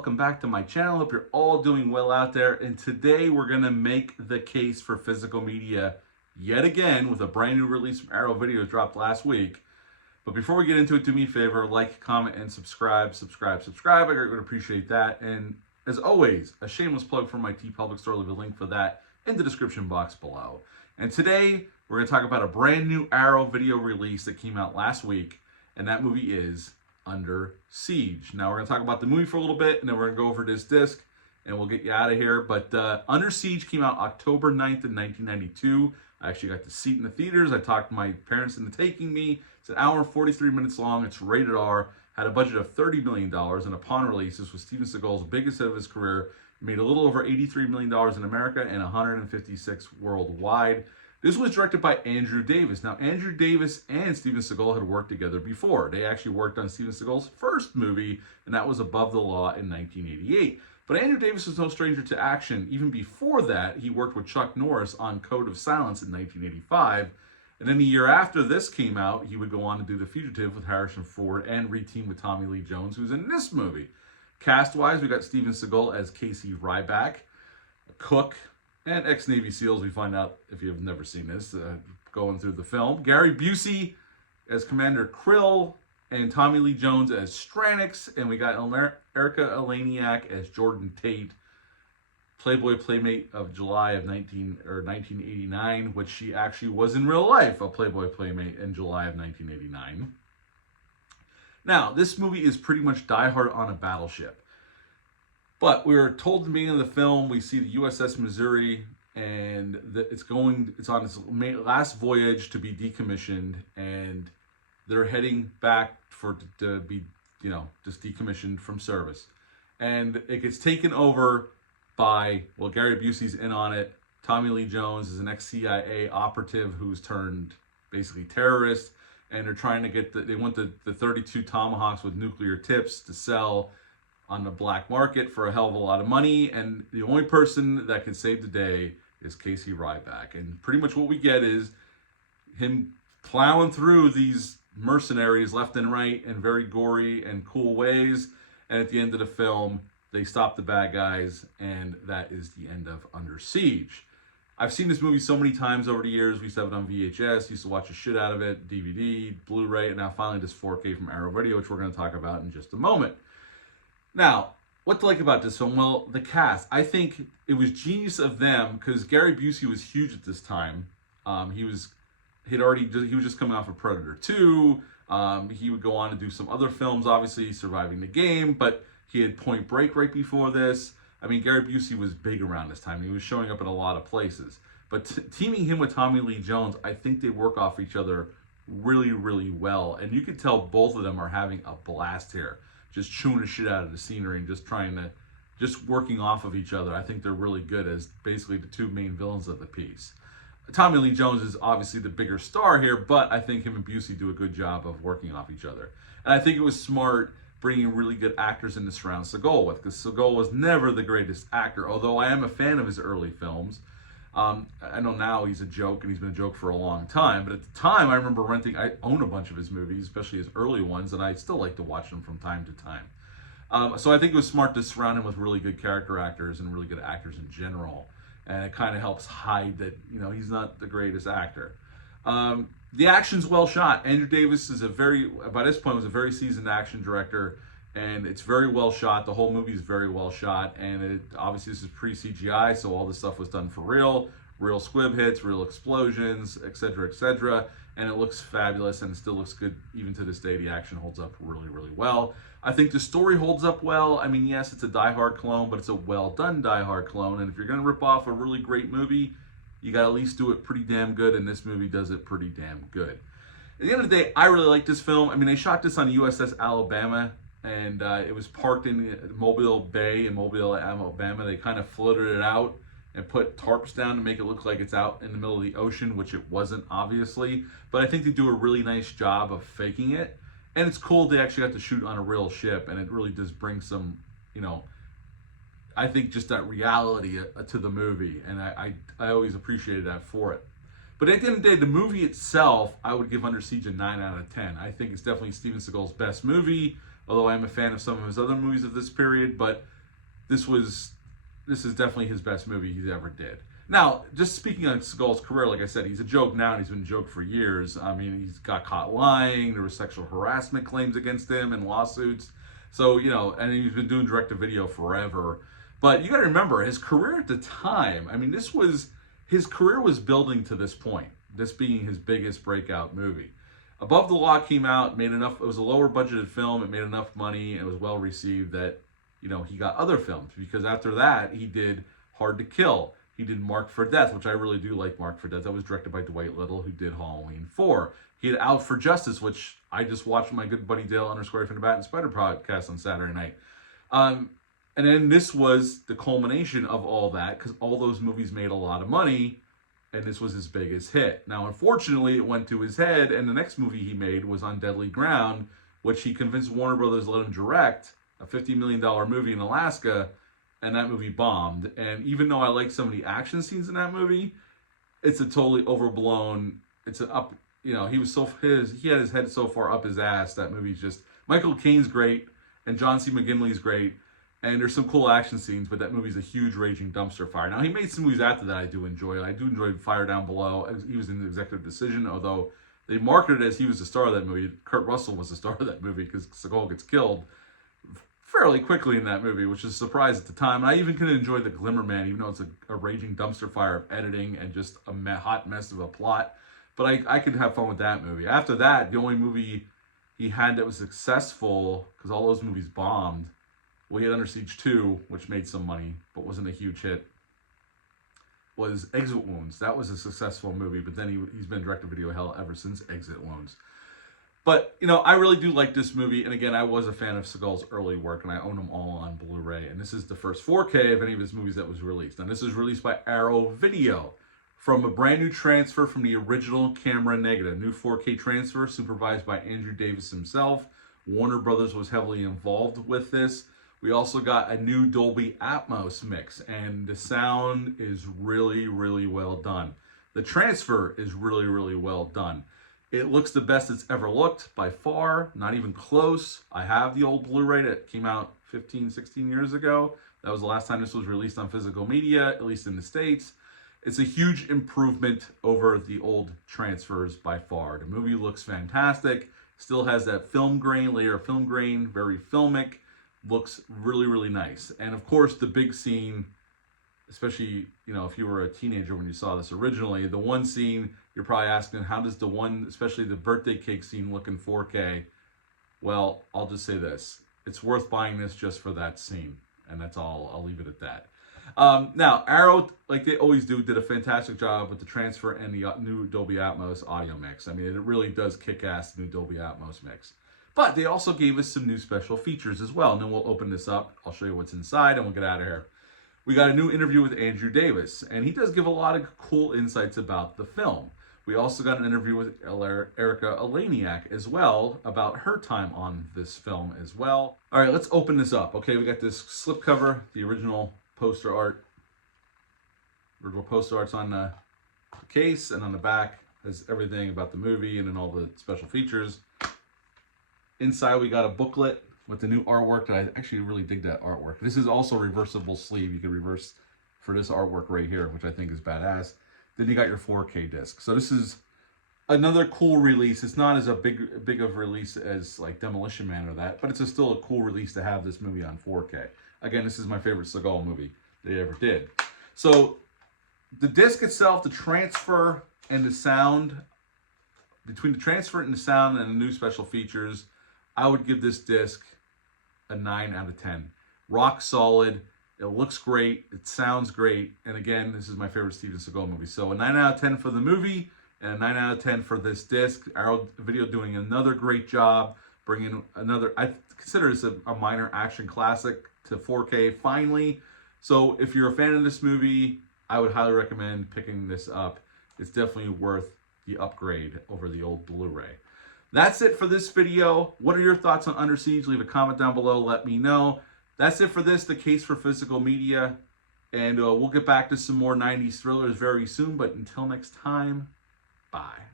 welcome back to my channel. Hope you're all doing well out there. And today we're gonna make the case for physical media yet again with a brand new release from Arrow Videos dropped last week. But before we get into it, do me a favor, like, comment, and subscribe. I would appreciate that. And as always, a shameless plug for my TeePublic store. Leave a link for that in the description box below. And today we're gonna talk about a brand new Arrow video release that came out last week, and that movie is Under Siege. Now we're going to talk about the movie for a little bit, and then we're going to go over this disc, and we'll get you out of here. But Under Siege came out October 9th in 1992. I actually got to see it in the theaters. I talked my parents into taking me. It's an hour and 43 minutes long. It's rated R. Had a budget of $30 million, and upon release, this was Steven Seagal's biggest hit of his career. It made a little over $83 million in America and 156 worldwide. This was directed by Andrew Davis. Now, Andrew Davis and Steven Seagal had worked together before. They actually worked on Steven Seagal's first movie, and that was Above the Law in 1988. But Andrew Davis was no stranger to action. Even before that, he worked with Chuck Norris on Code of Silence in 1985. And then the year after this came out, he would go on to do The Fugitive with Harrison Ford and reteam with Tommy Lee Jones, who's in this movie. Cast-wise, we got Steven Seagal as Casey Ryback, Cook, and ex-Navy SEALs. We find out, if you've never seen this, going through the film. Gary Busey as Commander Krill, and Tommy Lee Jones as Stranix, and we got Erika Eleniak as Jordan Tate, Playboy Playmate of July of 1989, which she actually was in real life, a Playboy Playmate in July of 1989. Now, this movie is pretty much Die Hard on a battleship. But we were told at the beginning of the film, we see the USS Missouri, and it's on its last voyage to be decommissioned, and they're heading back to be, just decommissioned from service. And it gets taken over by, well, Gary Busey's in on it. Tommy Lee Jones is an ex-CIA operative who's turned basically terrorist, and they're trying to get they want the 32 Tomahawks with nuclear tips to sell on the black market for a hell of a lot of money, and the only person that can save the day is Casey Ryback. And pretty much what we get is him plowing through these mercenaries left and right in very gory and cool ways, and at the end of the film, they stop the bad guys, and that is the end of Under Siege. I've seen this movie so many times over the years. We used to have it on VHS, used to watch the shit out of it, DVD, Blu-ray, and now finally this 4K from Arrow Video, which we're going to talk about in just a moment. Now, what to like about this film? Well, the cast. I think it was genius of them because Gary Busey was huge at this time. He was just coming off of Predator 2. He would go on to do some other films, obviously Surviving the Game, but he had Point Break right before this. I mean, Gary Busey was big around this time. He was showing up in a lot of places. But teaming him with Tommy Lee Jones, I think they work off each other really, really well. And you can tell both of them are having a blast here. Just chewing the shit out of the scenery and just working off of each other. I think they're really good as basically the two main villains of the piece. Tommy Lee Jones is obviously the bigger star here, but I think him and Busey do a good job of working off each other. And I think it was smart bringing really good actors in to surround Seagal with, because Seagal was never the greatest actor, although I am a fan of his early films. I know now he's a joke, and he's been a joke for a long time, but at the time I remember I own a bunch of his movies, especially his early ones, and I still like to watch them from time to time. So I think it was smart to surround him with really good character actors and really good actors in general, and it kind of helps hide that, he's not the greatest actor. The action's well shot. Andrew Davis is by this point, was a very seasoned action director, and it's very well shot. The whole movie is very well shot, and obviously this is pre-CGI, so all this stuff was done for real squib hits, real explosions, etc., and it looks fabulous, and it still looks good even to this day. The action holds up really, really well. I think the story holds up well. I mean, yes, it's a Die Hard clone, but it's a well-done Die Hard clone, and if you're going to rip off a really great movie, you got to at least do it pretty damn good, and this movie does it pretty damn good. At the end of the day, I really like this film. I mean, they shot this on USS Alabama, and it was parked in Mobile Bay in Mobile, Alabama. They kind of floated it out and put tarps down to make it look like it's out in the middle of the ocean, which it wasn't, obviously. But I think they do a really nice job of faking it. And it's cool they actually got to shoot on a real ship, and it really does bring some, I think just that reality to the movie. And I always appreciated that for it. But at the end of the day, the movie itself, I would give Under Siege a 9 out of 10. I think it's definitely Steven Seagal's best movie. although I am a fan of some of his other movies of this period, but this is definitely his best movie he's ever did. Now, just speaking on Seagal's career, like I said, he's a joke now, and he's been a joke for years. I mean, he's got caught lying. There were sexual harassment claims against him and lawsuits. So, and he's been doing direct-to-video forever. But you got to remember, his career at the time, I mean, his career was building to this point, this being his biggest breakout movie. Above the Law came out, made enough, it was a lower budgeted film, it made enough money, and it was well received that, he got other films. Because after that, he did Hard to Kill. He did Marked for Death, which I really do like Marked for Death. That was directed by Dwight Little, who did Halloween 4. He had Out for Justice, which I just watched my good buddy Dale _ from the Bat and Spider podcast on Saturday night. And then this was the culmination of all that, because all those movies made a lot of money, and this was his biggest hit. Now, unfortunately, it went to his head, and the next movie he made was On Deadly Ground, which he convinced Warner Brothers to let him direct, a $50 million movie in Alaska, and that movie bombed. And even though I like some of the action scenes in that movie, it's a totally overblown, he had his head so far up his ass, that movie's just, Michael Caine's great, and John C. McGinley's great, and there's some cool action scenes, but that movie's a huge raging dumpster fire. Now, he made some movies after that I do enjoy. I do enjoy Fire Down Below. He was in the executive decision, although they marketed it as he was the star of that movie. Kurt Russell was the star of that movie, because Seagal gets killed fairly quickly in that movie, which is a surprise at the time. And I even can enjoy The Glimmer Man, even though it's a raging dumpster fire of editing and just a hot mess of a plot. But I could have fun with that movie. After that, the only movie he had that was successful, because all those movies bombed, well, he had Under Siege 2, which made some money, but wasn't a huge hit, was Exit Wounds. That was a successful movie, but then he's been direct-to-video hell ever since Exit Wounds. But, I really do like this movie, and again, I was a fan of Seagal's early work, and I own them all on Blu-ray, and this is the first 4K of any of his movies that was released. And this is released by Arrow Video from a brand new transfer from the original camera negative. New 4K transfer supervised by Andrew Davis himself. Warner Brothers was heavily involved with this. We also got a new Dolby Atmos mix, and the sound is really, really well done. The transfer is really, really well done. It looks the best it's ever looked by far, not even close. I have the old Blu-ray that came out 15, 16 years ago. That was the last time this was released on physical media, at least in the States. It's a huge improvement over the old transfers by far. The movie looks fantastic, still has that layer of film grain, very filmic, looks really, really nice. And of course, the big scene, especially, if you were a teenager when you saw this originally, the one scene, you're probably asking, how does especially the birthday cake scene look in 4K? Well, I'll just say this. It's worth buying this just for that scene. And that's all. I'll leave it at that. Now, Arrow, like they always do, did a fantastic job with the transfer and the new Dolby Atmos audio mix. I mean, it really does kick ass, the new Dolby Atmos mix. But they also gave us some new special features as well. And then we'll open this up. I'll show you what's inside and we'll get out of here. We got a new interview with Andrew Davis, and he does give a lot of cool insights about the film. We also got an interview with Erika Eleniak as well about her time on this film as well. All right, let's open this up. Okay, we got this slipcover, the original poster art. Original poster art's on the case, and on the back has everything about the movie and then all the special features. Inside, we got a booklet with the new artwork. I actually really dig that artwork. This is also a reversible sleeve. You can reverse for this artwork right here, which I think is badass. Then you got your 4K disc. So this is another cool release. It's not as big of a release as like Demolition Man or that, but it's still a cool release to have this movie on 4K. Again, this is my favorite Seagal movie they ever did. So the disc itself, the transfer and the sound, between the transfer and the sound and the new special features, I would give this disc a 9 out of 10. Rock solid. It looks great. It sounds great. And again, this is my favorite Steven Seagal movie. So a 9 out of 10 for the movie and a 9 out of 10 for this disc. Arrow Video doing another great job, bringing another, I consider this a minor action classic to 4K finally. So if you're a fan of this movie, I would highly recommend picking this up. It's definitely worth the upgrade over the old Blu-ray. That's it for this video. What are your thoughts on Under Siege? Leave a comment down below. Let me know. That's it for this, the case for physical media. And we'll get back to some more 90s thrillers very soon. But until next time, bye.